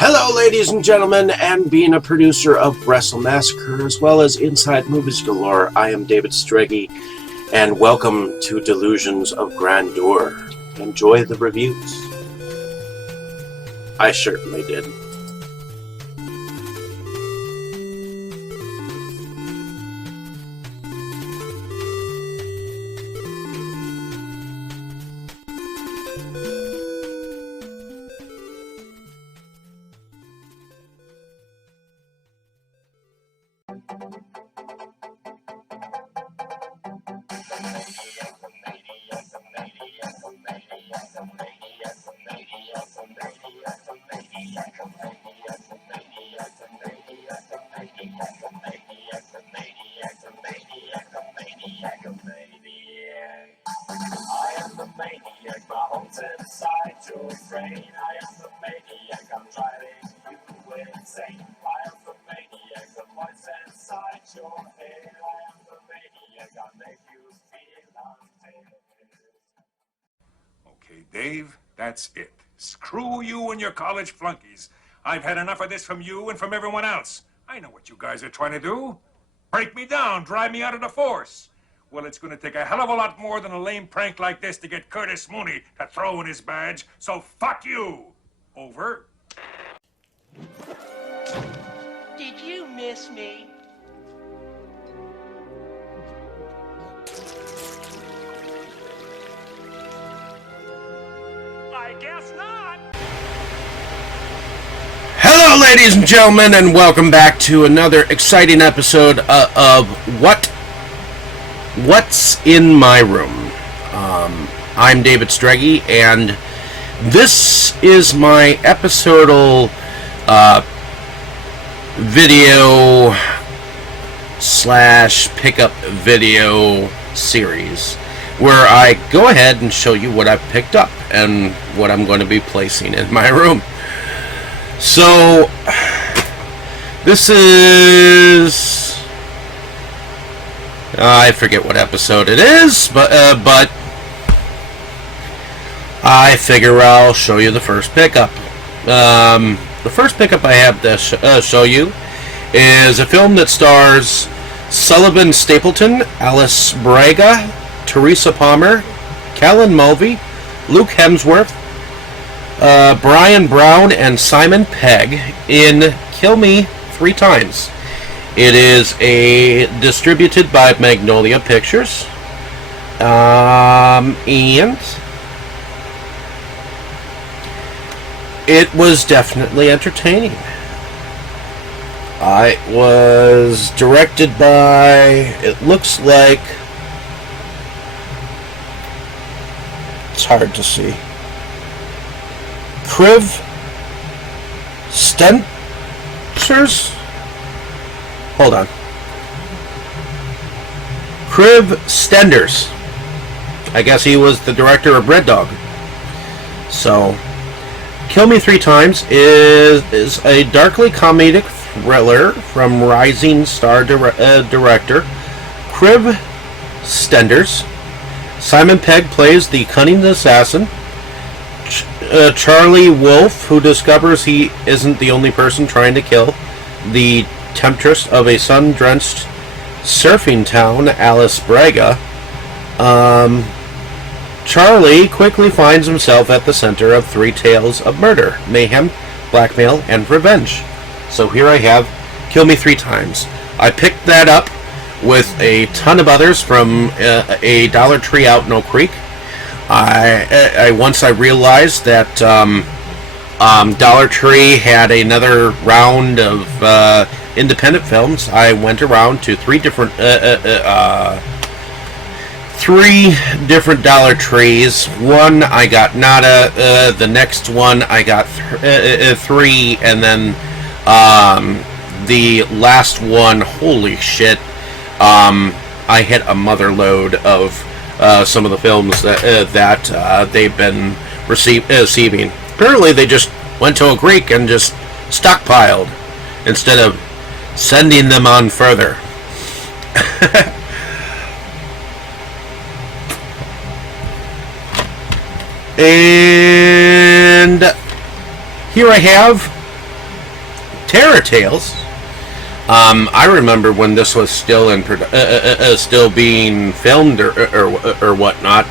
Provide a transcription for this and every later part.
Hello, ladies and gentlemen, and being a producer of Wrestle Massacre as well as Inside Movies Galore, I am David Streggy, and welcome to Delusions of Grandeur. Enjoy the reviews. I certainly did. Okay, Dave, that's it. Screw you and your college flunkies. I've had enough of this from you and from everyone else. I know what you guys are trying to do. Break me down, drive me out of the force. Well, it's going to take a hell of a lot more than a lame prank like this to get Curtis Mooney to throw in his badge, so fuck you. Over. Did you miss me? I guess not. Hello, ladies and gentlemen, and welcome back to another exciting episode of What's in My Room. I'm David Streggy, and this is my episodal video / pickup video series where I go ahead and show you what I've picked up and what I'm going to be placing in my room. So this is I forget what episode it is, but I figure I'll show you the first pickup. The first pickup I have to show you is a film that stars Sullivan Stapleton, Alice Braga, Teresa Palmer, Callan Mulvey, Luke Hemsworth, Brian Brown, and Simon Pegg in Kill Me 3 Times. It is distributed by Magnolia Pictures, and it was definitely entertaining. It was directed by, it looks like, it's hard to see, Kriv Stenders? Hold on. Kriv Stenders. I guess he was the director of Red Dog. So, Kill Me 3 Times is a darkly comedic thriller from rising star director Kriv Stenders. Simon Pegg plays the cunning assassin, Charlie Wolf, who discovers he isn't the only person trying to kill the temptress of a sun-drenched surfing town, Alice Braga. Charlie quickly finds himself at the center of 3 tales of murder, mayhem, blackmail, and revenge. So here I have Kill Me 3 Times. I picked that up with a ton of others from a Dollar Tree out in Oak Creek. Once I realized that Dollar Tree had another round of independent films, I went around to 3 different Dollar Trees. One I got nada, the next one I got 3, and then the last one, holy shit, I hit a mother load of some of the films that they've been receiving. Apparently they just went to a Greek and just stockpiled instead of sending them on further. And here I have Terror Tales. I remember when this was still in still being filmed or whatnot.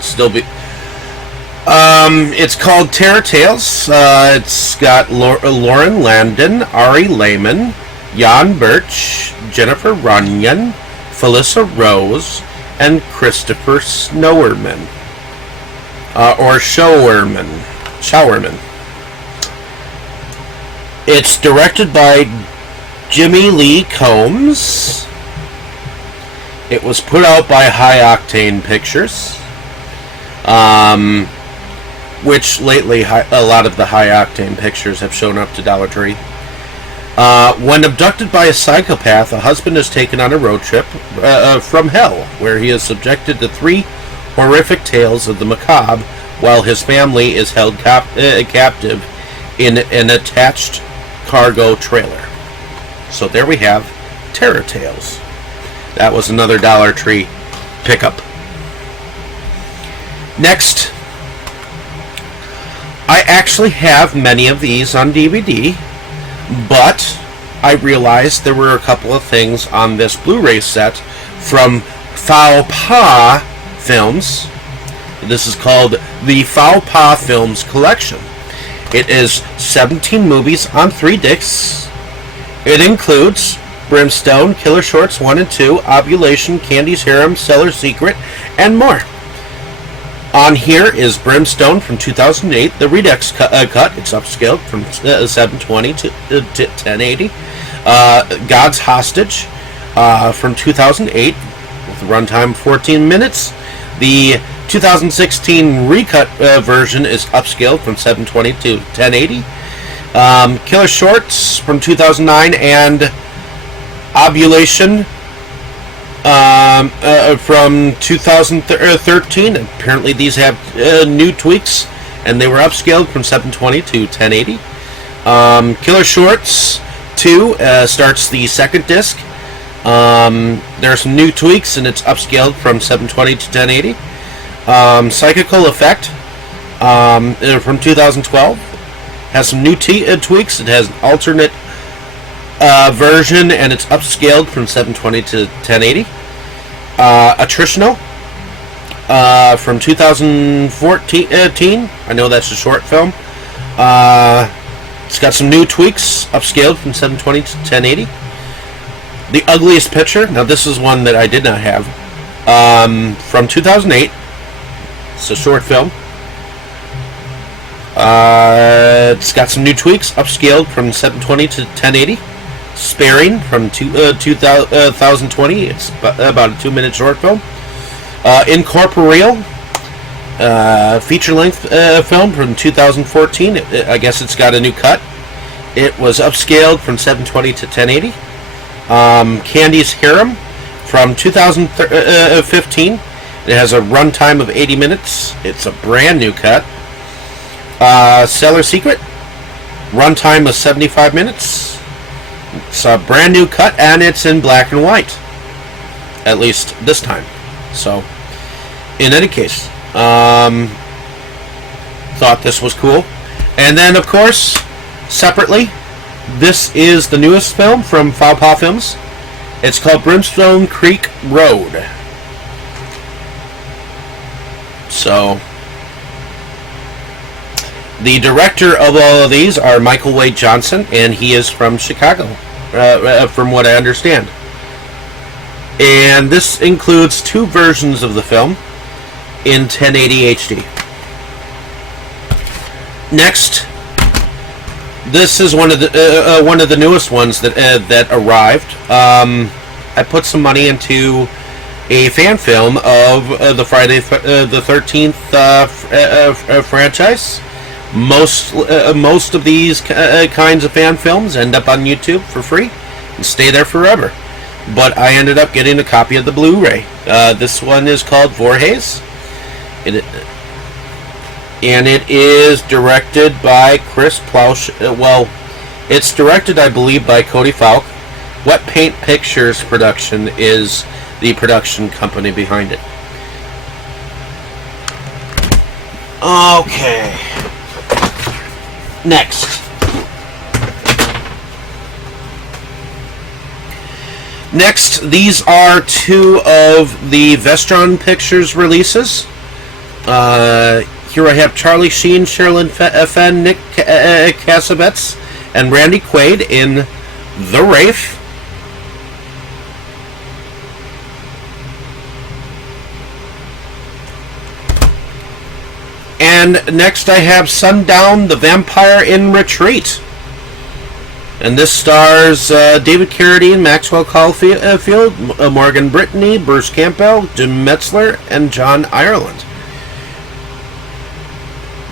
It's called Terror Tales. It's got Lauren Landon, Ari Lehman, Jan Birch, Jennifer Runyon, Felissa Rose, and Christopher Showerman. Showerman. It's directed by Jimmy Lee Combs. It was put out by High Octane Pictures, which lately a lot of the High Octane Pictures have shown up to Dollar Tree. When abducted by a psychopath, a husband is taken on a road trip from hell, where he is subjected to 3 horrific tales of the macabre, while his family is held captive in an attached cargo trailer. So there we have Terror Tales. That was another Dollar Tree pickup. Next, I actually have many of these on DVD, but I realized there were a couple of things on this Blu-ray set from Faux Films. This is called the Faux Films Collection. It is 17 movies on 3 discs. It includes Brimstone, Killer Shorts 1 and 2, Ovulation, Candy's Harem, Cellar Secret, and more. On here is Brimstone from 2008, the Redux cut. It's upscaled from 720 to 1080. God's Hostage from 2008 with a runtime of 14 minutes. The 2016 recut version is upscaled from 720 to 1080. Killer Shorts from 2009 and Ovulation from 2013. Apparently these have new tweaks, and they were upscaled from 720 to 1080. Killer Shorts 2 starts the second disc. There are some new tweaks, and it's upscaled from 720 to 1080. Psychical Effect from 2012 has some new tweaks. It has an alternate version, and it's upscaled from 720 to 1080. Attritional from 2014. I know that's a short film. It's got some new tweaks, upscaled from 720 to 1080. The Ugliest Picture. Now this is one that I did not have. From 2008. It's a short film. It's got some new tweaks, upscaled from 720 to 1080. Sparing from 2020. It's about a 2-minute short film. Incorporeal, feature-length film from 2014. I guess it's got a new cut. It was upscaled from 720 to 1080. Candy's Harem from 2015. It has a runtime of 80 minutes. It's a brand new cut. Cellar Secret, runtime of 75 minutes. It's a brand new cut, and it's in black and white, at least this time. So, in any case, thought this was cool. And then, of course, separately, this is the newest film from Faux Films. It's called Brimstone Creek Road. So, the director of all of these are Michael Wade Johnson, and he is from Chicago, from what I understand. And this includes 2 versions of the film in 1080 HD. Next, this is one of the newest ones that arrived. I put some money into a fan film of the Friday the 13th franchise. Most of these kinds of fan films end up on YouTube for free and stay there forever. But I ended up getting a copy of the Blu-ray. This one is called Voorhees. And it is directed by Chris Plausch. Well, it's directed, I believe, by Cody Falk. Wet Paint Pictures Production is the production company behind it. Okay. Next. Next, these are two of the Vestron Pictures releases. Here I have Charlie Sheen, Sherilyn Fenn, Nick Cassavetes, and Randy Quaid in The Wraith. And next I have Sundown, the Vampire in Retreat. And this stars David Carradine, Maxwell Caulfield, Morgan Brittany, Bruce Campbell, Jim Metzler, and John Ireland.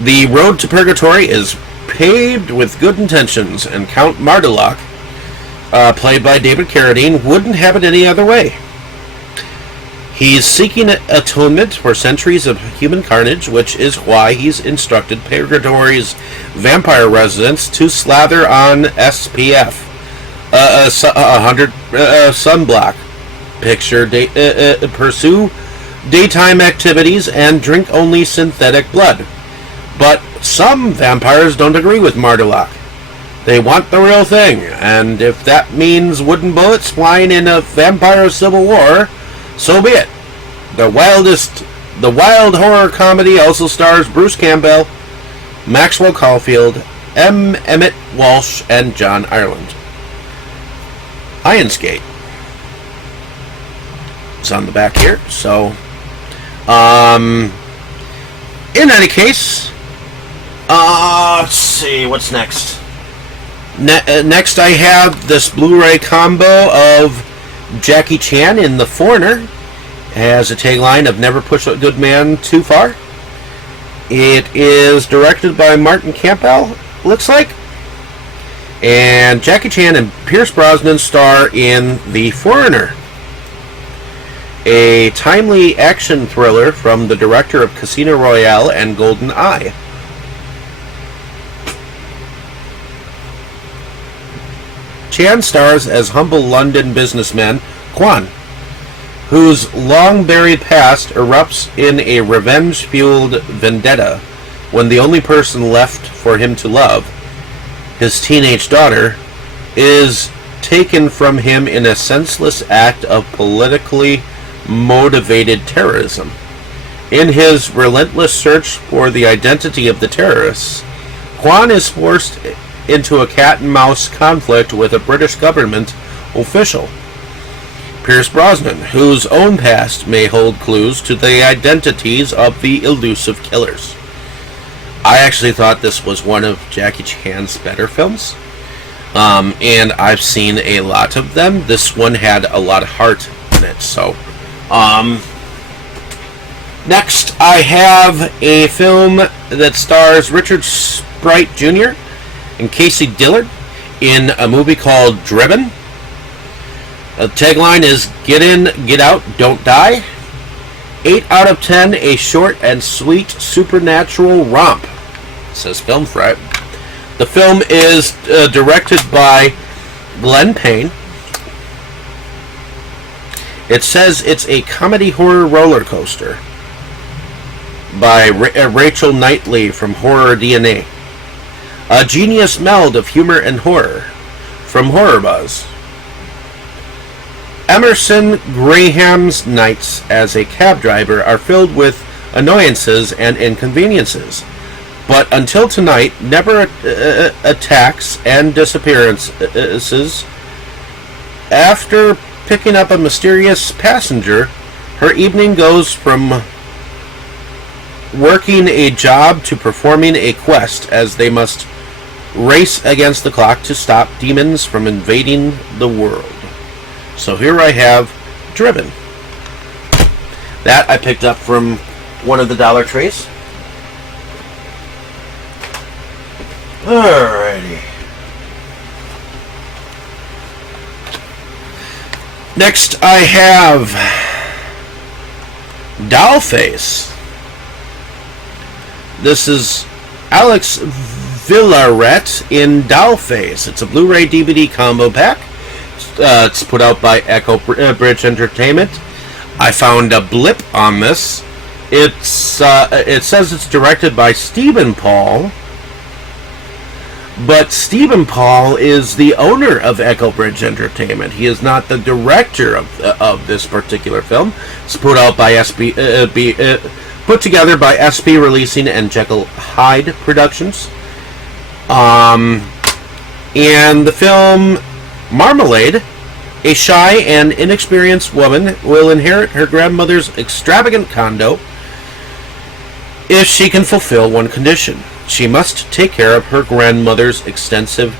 The road to purgatory is paved with good intentions, and Count Martelok, played by David Carradine, wouldn't have it any other way. He's seeking atonement for centuries of human carnage, which is why he's instructed Purgatory's vampire residents to slather on SPF, 100 sunblock, pursue daytime activities, and drink only synthetic blood. But some vampires don't agree with Martelok. They want the real thing, and if that means wooden bullets flying in a vampire civil war, so be it. The wild horror comedy also stars Bruce Campbell, Maxwell Caulfield, M. Emmett Walsh, and John Ireland. Lionsgate. It's on the back here, so in any case, let's see, what's next? Next I have this Blu-ray combo of Jackie Chan in The Foreigner. Has a tagline of "Never push a good man too far." It is directed by Martin Campbell, looks like. And Jackie Chan and Pierce Brosnan star in The Foreigner, a timely action thriller from the director of Casino Royale and Golden Eye. Chan stars as humble London businessman Kwan, whose long-buried past erupts in a revenge-fueled vendetta when the only person left for him to love, his teenage daughter, is taken from him in a senseless act of politically motivated terrorism. In his relentless search for the identity of the terrorists, Kwan is forced into a cat-and-mouse conflict with a British government official, Pierce Brosnan, whose own past may hold clues to the identities of the elusive killers. I actually thought this was one of Jackie Chan's better films, and I've seen a lot of them. This one had a lot of heart in it. So, next I have a film that stars Richard Sprite Jr. and Casey Dillard in a movie called Driven. The tagline is "Get in, get out, don't die." 8 out of 10, a short and sweet supernatural romp, says Film Fright. The film is directed by Glenn Payne. It says it's a comedy horror roller coaster by Rachel Knightley from Horror DNA. A genius meld of humor and horror from Horror Buzz. Emerson Graham's nights as a cab driver are filled with annoyances and inconveniences, but until tonight, never attacks and disappearances. After picking up a mysterious passenger, her evening goes from working a job to performing a quest as they must race against the clock to stop demons from invading the world. So here I have Driven. That I picked up from one of the Dollar Trees. Alrighty. Next I have Dollface. This is Alex Villarrete in Dollface. It's a Blu-ray DVD combo pack. It's put out by Echo Bridge Entertainment. I found a blip on this. It says it's directed by Stephen Paul. But Stephen Paul is the owner of Echo Bridge Entertainment. He is not the director of this particular film. It's put out by put together by SP Releasing and Jekyll Hyde Productions. And the film Marmalade, a shy and inexperienced woman will inherit her grandmother's extravagant condo if she can fulfill one condition. She must take care of her grandmother's extensive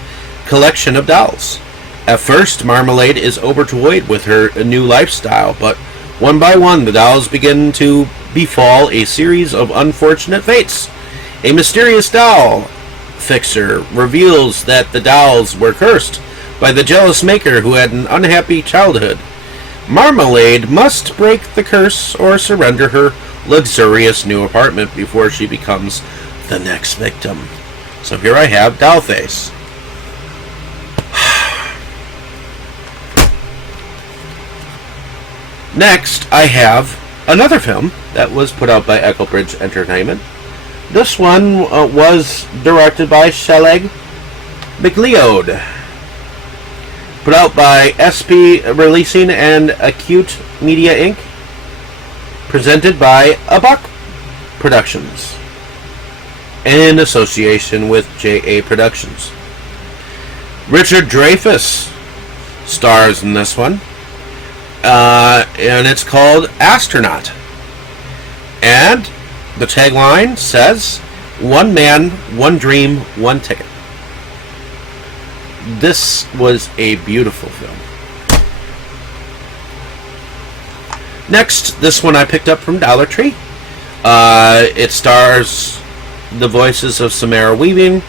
collection of dolls. At first, Marmalade is overjoyed with her new lifestyle, but one by one the dolls begin to befall a series of unfortunate fates. A mysterious doll fixer reveals that the dolls were cursed by the jealous maker who had an unhappy childhood. Marmalade must break the curse or surrender her luxurious new apartment before she becomes the next victim. So here I have Dollface. Next, I have another film that was put out by Echo Bridge Entertainment. This one was directed by Shaleg McLeod. Put out by SP Releasing and Acute Media Inc. Presented by Abak Productions in association with JA Productions. Richard Dreyfuss stars in this one. And it's called Astronaut. And the tagline says, "One man, one dream, one ticket." This was a beautiful film. Next, this one I picked up from Dollar Tree. It stars the voices of Samara Weaving,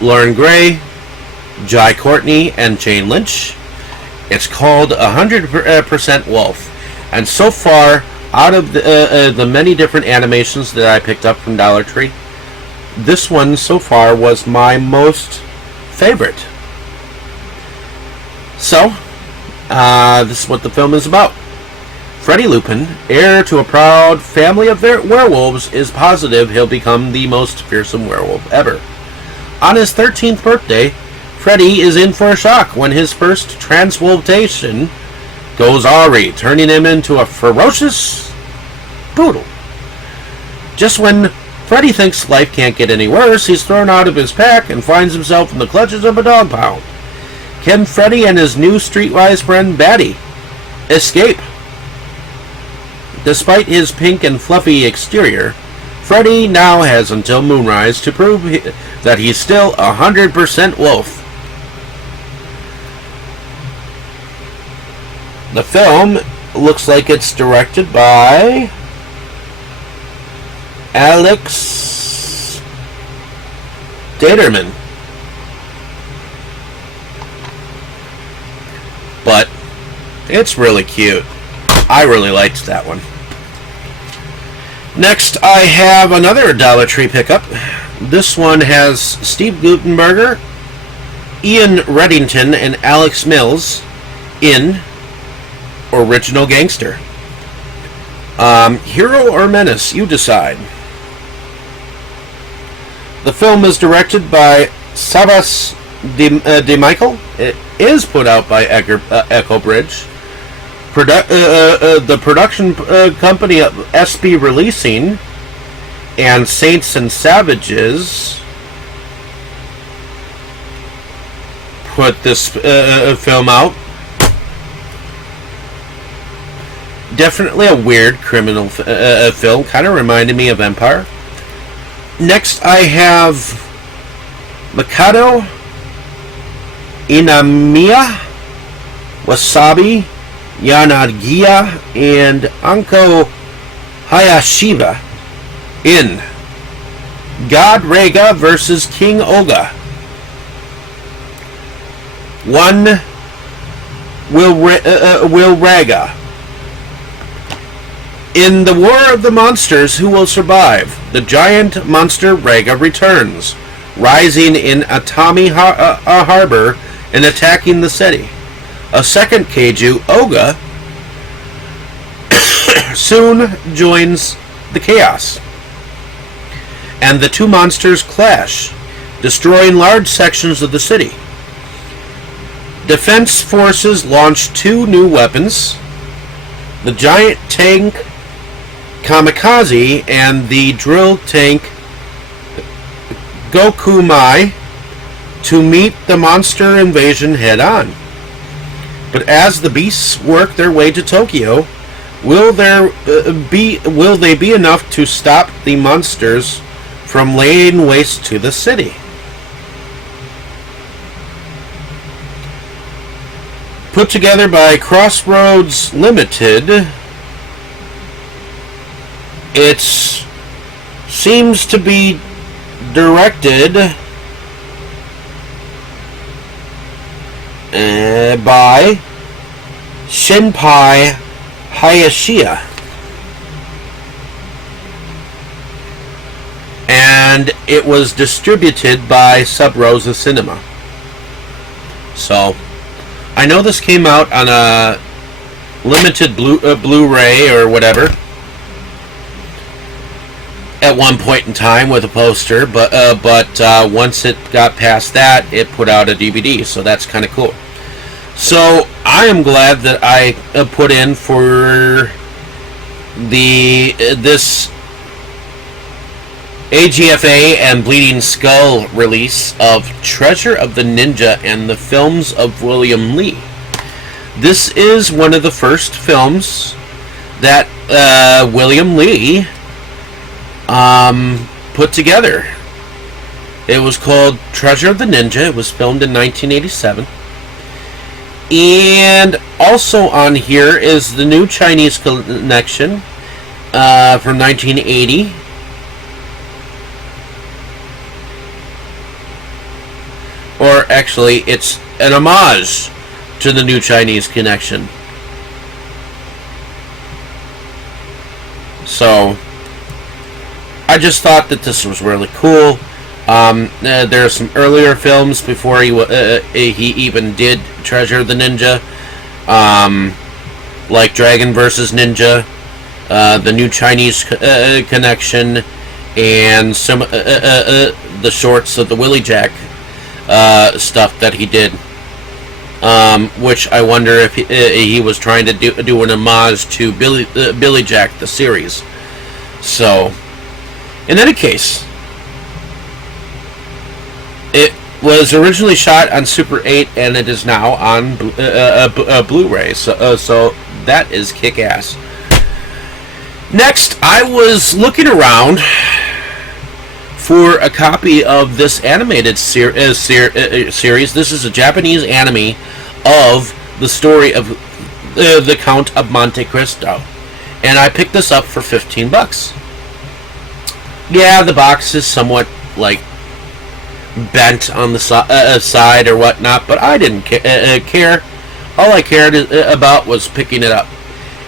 Lauren Gray, Jai Courtney, and Jane Lynch. It's called 100% Wolf. And so far, out of the many different animations that I picked up from Dollar Tree, this one so far was my most favorite. So, this is what the film is about. Freddie Lupin, heir to a proud family of werewolves, is positive he'll become the most fearsome werewolf ever. On his 13th birthday, Freddie is in for a shock when his first transmutation goes awry, turning him into a ferocious poodle. Just when Freddie thinks life can't get any worse, he's thrown out of his pack and finds himself in the clutches of a dog pound. Can Freddie and his new streetwise friend Batty escape? Despite his pink and fluffy exterior, Freddie now has until moonrise to prove that he's still 100% wolf. The film looks like it's directed by Alex Daterman. But it's really cute. I really liked that one. Next, I have another Dollar Tree pickup. This one has Steve Guttenberger, Ian Reddington, and Alex Mills in Original Gangster. Hero or Menace, you decide. The film is directed by Savas De Michael. It is put out by Echo Bridge. The production company of SP Releasing and Saints and Savages put this film out. Definitely a weird criminal film. Kind of reminded me of Empire. Next, I have Mikado Inamiya, Wasabi Yanagiya, and Anko Hayashiba in God Rega versus King Oga. One will Rega. In the War of the Monsters, who will survive? The giant monster Rega returns, rising in Atami Harbor and attacking the city. A second Keiju, Oga, soon joins the chaos, and the two monsters clash. destroying large sections of the city. Defense forces launched 2 new weapons, the giant tank Kamikaze and the drill tank Gokumai, to meet the monster invasion head-on. But as the beasts work their way to Tokyo, will they be enough to stop the monsters from laying waste to the city? Put together by Crossroads Limited, it seems to be directed by Shinpai Hayashiya, and it was distributed by Sub Rosa Cinema. So, I know this came out on a limited Blu-ray or whatever at one point in time with a poster, but once it got past that, it put out a DVD, so that's kind of cool. So I am glad that I put in for this AGFA and Bleeding Skull release of Treasure of the Ninja and the Films of William Lee. This is one of the first films that William Lee put together. It was called Treasure of the Ninja. It was filmed in 1987. And also on here is the new Chinese Connection from 1980. Or actually, it's an homage to the new Chinese Connection. So, I just thought that this was really cool. There are some earlier films before he even did Treasure of the Ninja, like Dragon vs. Ninja, the new Chinese Connection, and some the shorts of the Willie Jack stuff that he did, which I wonder if he was trying to do an homage to Billy Jack the series. So, in any case, it was originally shot on Super 8 and it is now on Blu-ray, so that is kick-ass. Next, I was looking around for a copy of this animated series. This is a Japanese anime of the story of the Count of Monte Cristo, and I picked this up for $15. Yeah, the box is somewhat like bent on the side or whatnot, but I didn't care. All I cared about was picking it up,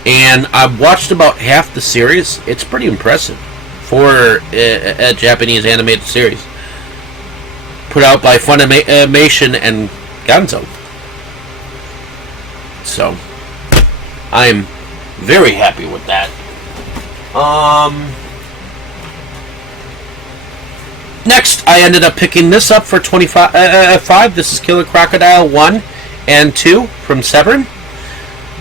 and I've watched about half the series. It's pretty impressive for a Japanese animated series put out by Funimation and Gonzo. So I'm very happy with that. Next, I ended up picking this up for $25. This is Killer Crocodile 1 and 2 from Severn.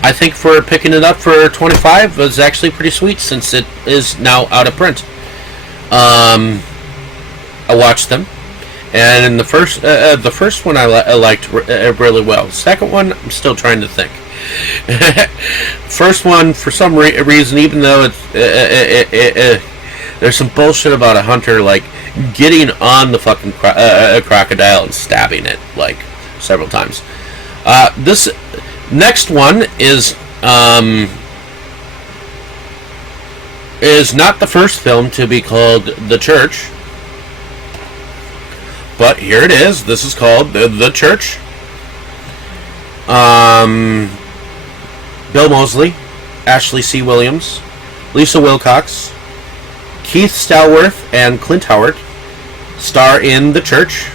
I think for picking it up for $25 was actually pretty sweet, since it is now out of print. I watched them, and in the first one I liked really well. The second one, I'm still trying to think. First one, for some reason, even though there's some bullshit about a hunter like getting on the fucking crocodile and stabbing it like several times. This next one is not the first film to be called The Church, but here it is. This is called The Church. Bill Moseley, Ashley C. Williams, Lisa Wilcox, Keith Stallworth, and Clint Howard star in The Church.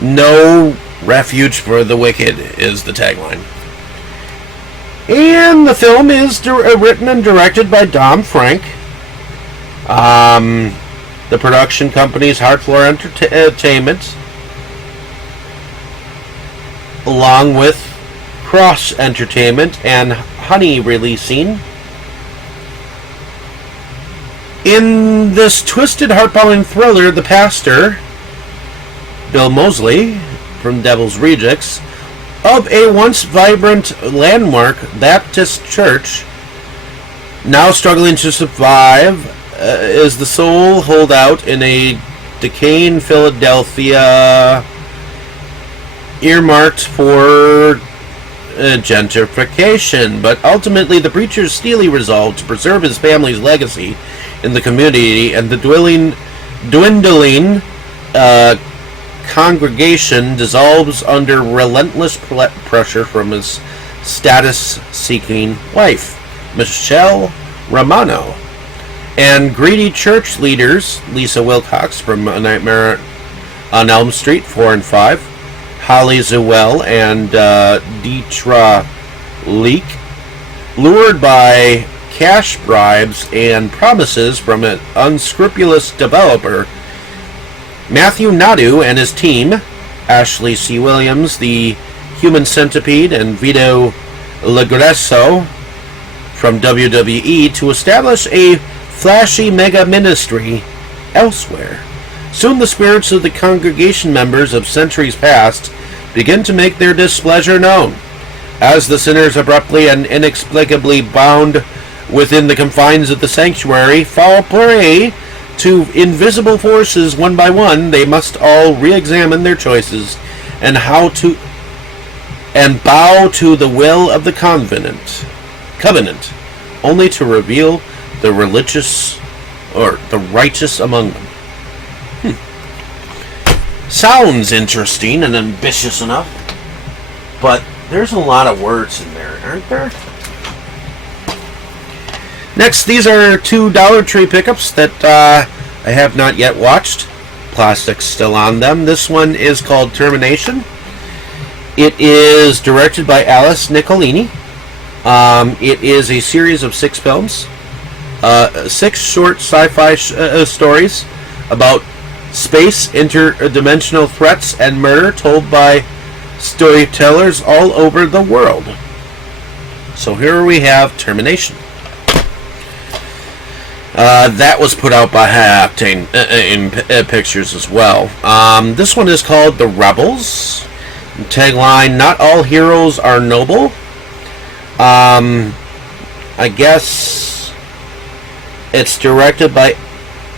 No refuge for the wicked is the tagline. And the film is written and directed by Dom Frank. The production companies Heartfloor Entertainment, along with Cross Entertainment and Honey releasing. In this twisted, heart-pounding thriller, the pastor, Bill Moseley, from Devil's Rejects, of a once vibrant landmark Baptist church, now struggling to survive, is the sole holdout in a decaying Philadelphia earmarked for gentrification. But ultimately, the preacher's steely resolve to preserve his family's legacy in the community and the dwindling congregation dissolves under relentless pressure from his status-seeking wife, Michelle Romano, and greedy church leaders, Lisa Wilcox from A Nightmare on Elm Street 4 and 5, Holly Zewell, and Deetra Leak, lured by cash bribes and promises from an unscrupulous developer, Matthew Nadu and his team, Ashley C. Williams, the Human Centipede, and Vito Lagresso from WWE, to establish a flashy mega ministry elsewhere. Soon the spirits of the congregation members of centuries past begin to make their displeasure known, as the sinners, abruptly and inexplicably bound within the confines of the sanctuary, fall prey to invisible forces one by one. They must all re-examine their choices and bow to the will of the covenant, only to reveal the righteous among them. Sounds interesting and ambitious enough, but there's a lot of words in there, aren't there? Next, these are two Dollar Tree pickups that I have not yet watched. Plastic's still on them. This one is called Termination. It is directed by Alice Nicolini. It is a series of 6 films. 6 short sci-fi stories about space, interdimensional threats, and murder, told by storytellers all over the world. So here we have Termination. That was put out by High Octane in Pictures as well. This one is called The Rebels. Tagline: not all heroes are noble. I guess it's directed by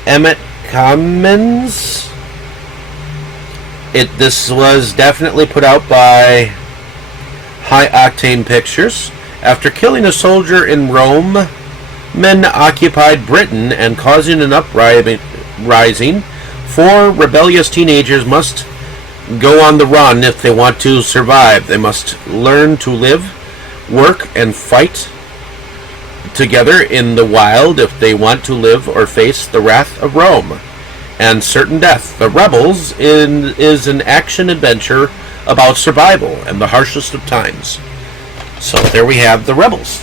Emmett Cummins. This was definitely put out by High Octane Pictures. After killing a soldier in Rome, men occupied Britain and causing an uprising. 4 rebellious teenagers must go on the run if they want to survive. They must learn to live, work, and fight together in the wild if they want to live or face the wrath of Rome and certain death. The Rebels is an action-adventure about survival and the harshest of times. So there we have The Rebels.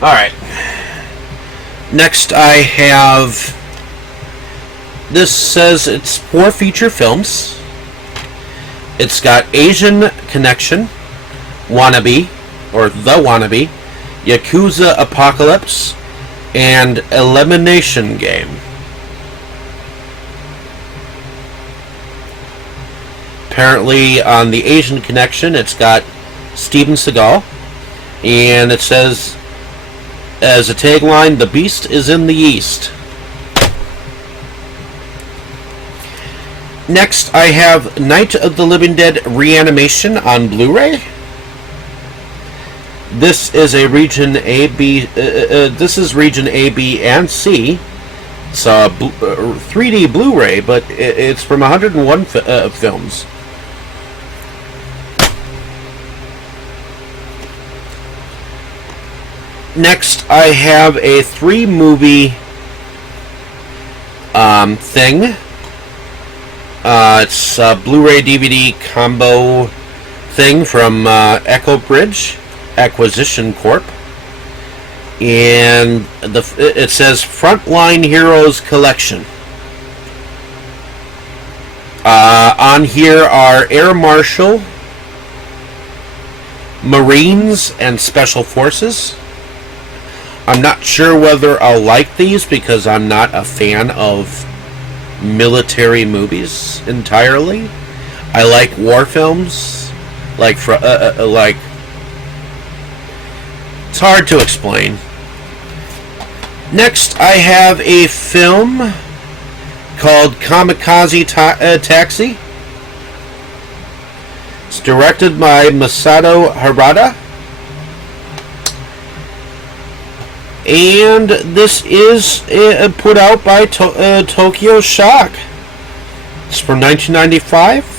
Alright. Next I have... This says it's 4 feature films. It's got Asian Connection, Wannabe, or The Wannabe, Yakuza Apocalypse, and Elimination Game. Apparently on the Asian Connection it's got Steven Seagal, and it says as a tagline, "The Beast is in the East." Next, I have Night of the Living Dead Reanimation on Blu-ray. This is a region A, B. This is region A, B, and C. It's a 3D Blu-ray, but it's from 101 films. Next, I have a 3-movie thing. It's a Blu-ray DVD combo thing from Echo Bridge Acquisition Corp. And it says Frontline Heroes Collection. On here are Air Marshal, Marines, and Special Forces. I'm not sure whether I'll like these because I'm not a fan of military movies entirely. I like war films, like it's hard to explain. Next, I have a film called Kamikaze Taxi. It's directed by Masato Harada. And this is put out by Tokyo Shock. It's from 1995.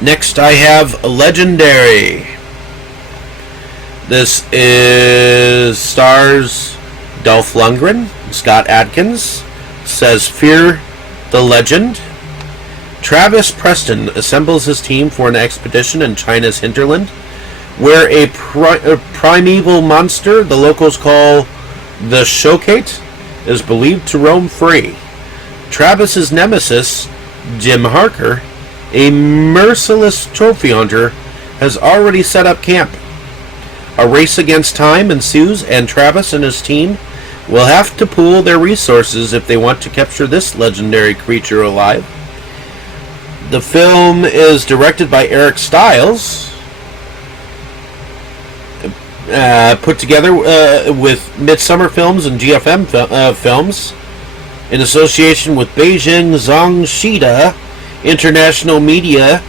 Next I have Legendary. This stars Dolph Lundgren, Scott Adkins. Says Fear the Legend. Travis Preston assembles his team for an expedition in China's hinterland, where a primeval monster the locals call the Shokate is believed to roam free. Travis's nemesis, Jim Harker, a merciless trophy hunter, has already set up camp. A race against time ensues, and Travis and his team will have to pool their resources if they want to capture this legendary creature alive. The film is directed by Eric Stiles, put together with Midsummer Films and GFM Films, in association with Beijing Zhangshida International Media,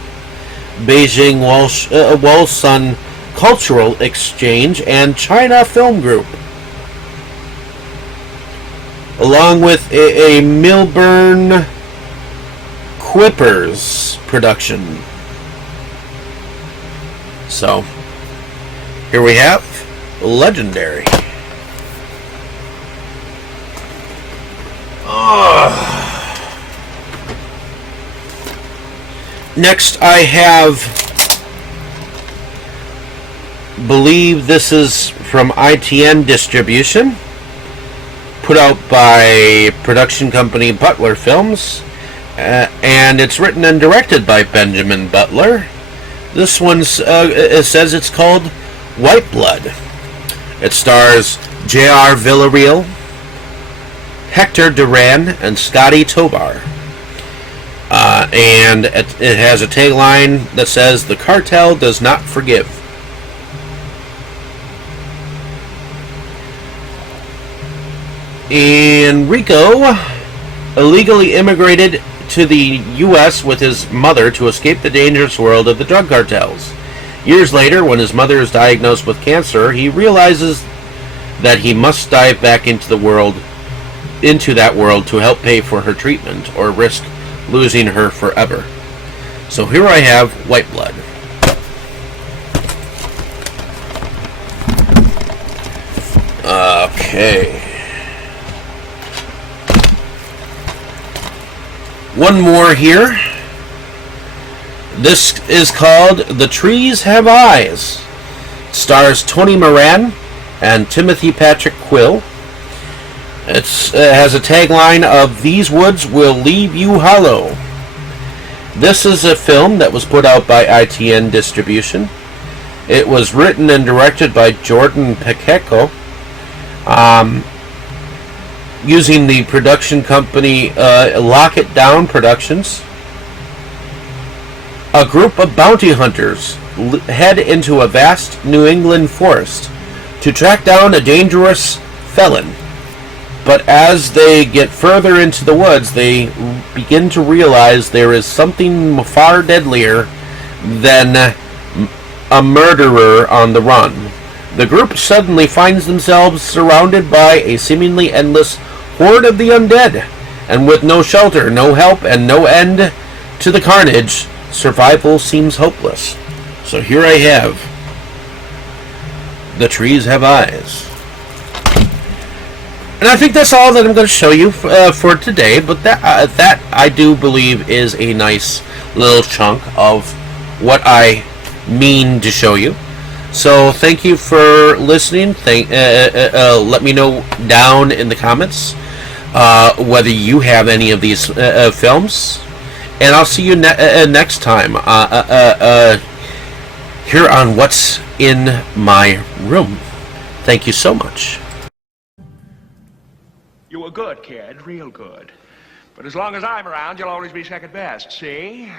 Beijing Walsun Cultural Exchange, and China Film Group, along with a Milburn Quippers production. So, here we have Legendary. Next I have, believe this is from ITN Distribution, put out by production company Butler Films, and it's written and directed by Benjamin Butler. This one's it says it's called White Blood. It stars J.R. Villarrete, Hector Duran, and Scotty Tobar. And it has a tagline that says, "The cartel does not forgive." Enrico illegally immigrated to the U.S. with his mother to escape the dangerous world of the drug cartels. Years later, when his mother is diagnosed with cancer, he realizes that he must dive back into that world to help pay for her treatment or risk losing her forever. So here I have White Blood. Okay. One more here. This is called The Trees Have Eyes. It stars Tony Moran and Timothy Patrick Quill. It has a tagline of "These woods will leave you hollow." This is a film that was put out by ITN Distribution. It was written and directed by Jordan Pacheco, using the production company Lock It Down Productions. A group of bounty hunters head into a vast New England forest to track down a dangerous felon. But as they get further into the woods, they begin to realize there is something far deadlier than a murderer on the run. The group suddenly finds themselves surrounded by a seemingly endless horde of the undead, and with no shelter, no help, and no end to the carnage, survival seems hopeless. So here I have The Trees Have Eyes. And I think that's all that I'm going to show you for today, but that I do believe is a nice little chunk of what I mean to show you. So thank you for listening. Let me know down in the comments whether you have any of these films, and I'll see you next time here on What's in My Room. Thank you so much. You were good, kid, real good. But as long as I'm around, you'll always be second best, see?